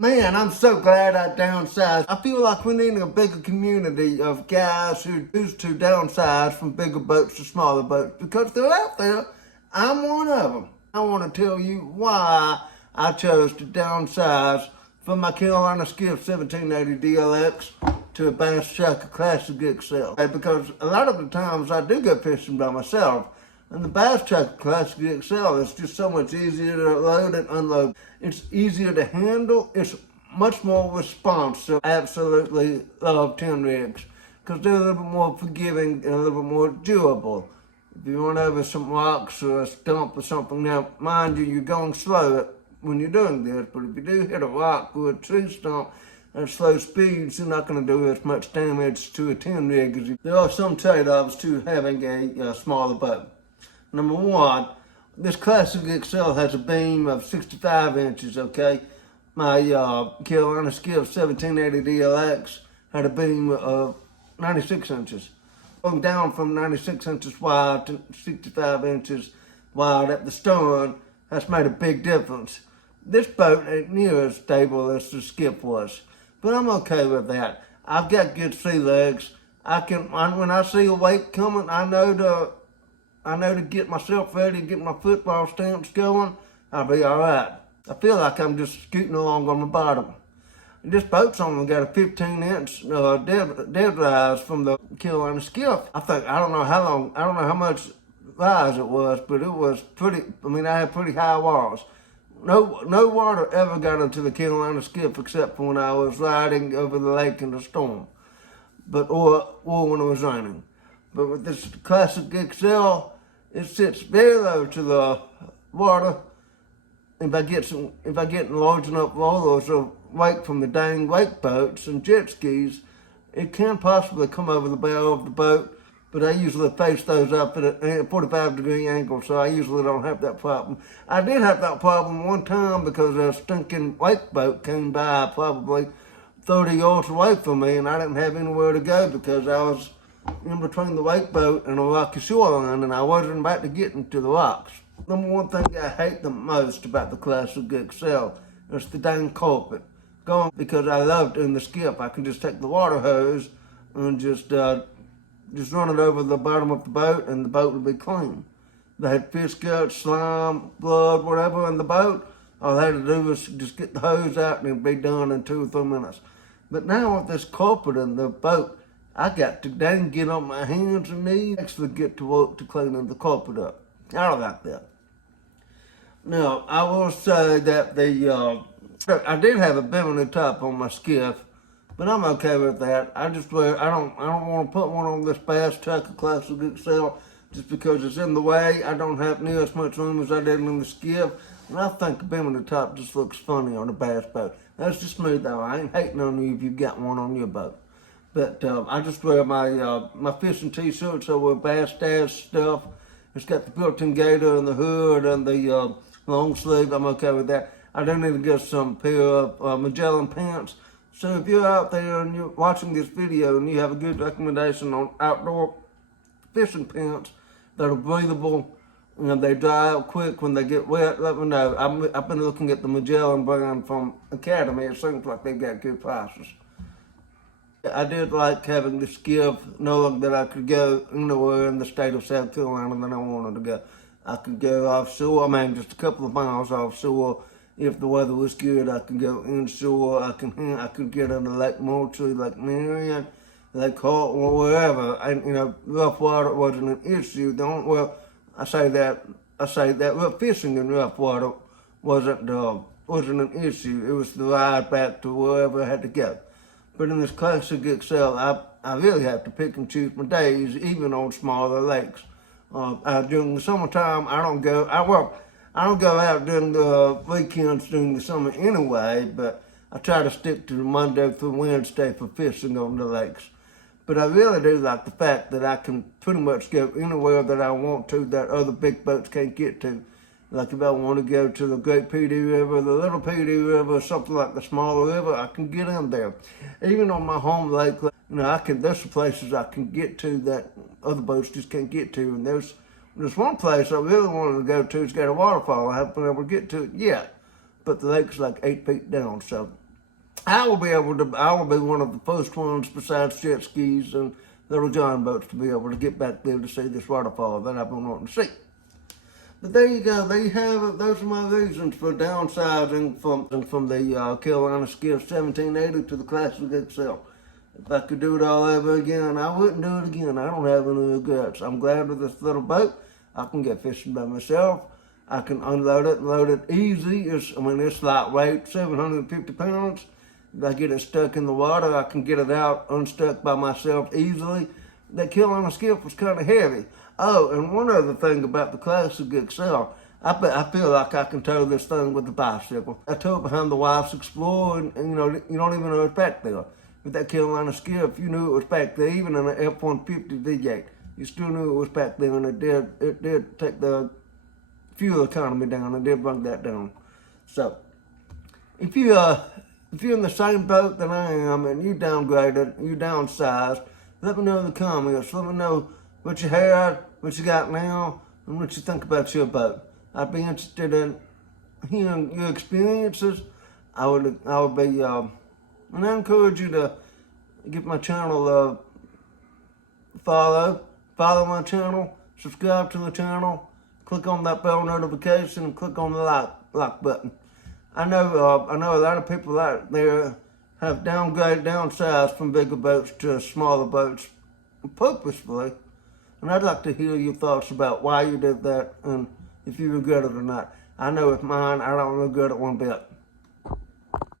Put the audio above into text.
Man, I'm so glad I downsized. I feel like we need a bigger community of guys who choose to downsize from bigger boats to smaller boats because they're out there. I'm one of them. I want to tell you why I chose to downsize from my Carolina Skiff 1780 DLX to a Bass Tracker Classic XL. Because a lot of the times I do go fishing by myself. And the Bass Tracker Classic XL is just so much easier to load and unload. It's easier to handle. It's much more responsive. I absolutely love 10 rigs because they're a little bit more forgiving and a little bit more durable. If you run over some rocks or a stump or something, now mind you, you're going slow when you're doing this, but if you do hit a rock or a tree stump at slow speeds, you're not going to do as much damage to a 10 rig as you. There are some trade-offs to having a smaller boat. Number one, this Classic XL has a beam of 65 inches, okay? My Carolina Skiff 1780 DLX had a beam of 96 inches. Going down from 96 inches wide to 65 inches wide at the stern has made a big difference. This boat ain't near as stable as the Skiff was, but I'm okay with that. I've got good sea legs. When I see a wake coming, I know to get myself ready, get my football stamps going, I'll be all right. I feel like I'm just scooting along on the bottom. This boat's only got a 15-inch dead rise from the Carolina Skiff. I don't know how much rise it was, but it was pretty. I mean, I had pretty high walls. No water ever got into the Carolina Skiff except for when I was riding over the lake in the storm, or when it was raining. But with this Classic XL, it sits very low to the water. If I get large enough rollers of wake from the dang wake boats and jet skis, it can possibly come over the bow of the boat, but I usually face those up at a 45-degree angle, so I usually don't have that problem. I did have that problem one time because a stinking wake boat came by probably 30 yards away from me, and I didn't have anywhere to go because I was in between the wake boat and a rocky shoreline, and I wasn't about to get into the rocks. Number one thing I hate the most about the Classic XL is the dang carpet. Because I loved in the Skiff, I can just take the water hose and just run it over the bottom of the boat, and the boat would be clean. They had fish guts, slime, blood, whatever in the boat. All I had to do was just get the hose out and it'd be done in 2 or 3 minutes. But now with this carpet in the boat, I got to dang get on my hands and knees, actually get to work to cleaning the carpet up. I don't like that. Now, I will say that I did have a bimini top on my Skiff, but I'm okay with that. I don't want to put one on this Bass Tracker Classic XL just because it's in the way. I don't have near as much room as I did in the Skiff, and I think a bimini top just looks funny on a bass boat. That's just me though. I ain't hating on you if you've got one on your boat. But I just wear my fishing t-shirts. I wear Bass Stash stuff. It's got the built-in gator and the hood and the long sleeve. I'm okay with that. I do need to get some pair of Magellan pants. So if you're out there and you're watching this video and you have a good recommendation on outdoor fishing pants that are breathable and they dry out quick when they get wet, let me know. I've been looking at the Magellan brand from Academy. It seems like they got good prices. I did like having the Skiff, knowing that I could go anywhere in the state of South Carolina that I wanted to go. I could go offshore, just a couple of miles offshore. If the weather was good, I could go inshore. I could get into Lake Moultrie, Lake Marion, Lake Hartwell, wherever. And rough water wasn't an issue. I say that fishing in rough water wasn't an issue. It was the ride back to wherever I had to go. But in this Classic XL, I really have to pick and choose my days, even on smaller lakes. During the summertime, I don't go out during the weekends during the summer anyway, but I try to stick to Monday through Wednesday for fishing on the lakes. But I really do like the fact that I can pretty much go anywhere that I want to that other big boats can't get to. Like if I want to go to the Great Petey River, the Little Petey River, something like the smaller river, I can get in there. Even on my home lake, there's some places I can get to that other boats just can't get to. And there's one place I really wanted to go to. It's got a waterfall. I haven't been able to get to it yet. But the lake's like 8 feet down, so I will be one of the first ones besides jet skis and little John boats to be able to get back there to see this waterfall that I've been wanting to see. But there you go. There you have it. Those are my reasons for downsizing from the Carolina Skiff 1780 to the Classic XL. If I could do it all over again, I wouldn't do it again. I don't have any regrets. I'm glad with this little boat. I can get fishing by myself. I can unload it and load it easy. It's lightweight, 750 pounds. If I get it stuck in the water, I can get it out unstuck by myself easily. That Carolina Skiff was kind of heavy. Oh, and one other thing about the Classic XL, I feel like I can tow this thing with a bicycle. I tow it behind the wife's Explorer, and you don't even know it's back there. With that Carolina Skiff, you knew it was back there, even in an F-150 V8. You still knew it was back there, and it did take the fuel economy down. It did bring that down. So, if you're in the same boat that I am, and you downgraded, you downsized, let me know in the comments. Let me know what you had, what you got now, and what you think about your boat. I'd be interested in hearing your experiences. I would be, and I encourage you to give my channel a follow my channel, subscribe to the channel, click on that bell notification, and click on the like button. I know a lot of people out there have downsized from bigger boats to smaller boats purposefully. And I'd like to hear your thoughts about why you did that and if you regret it or not. I know with mine, I don't regret it one bit.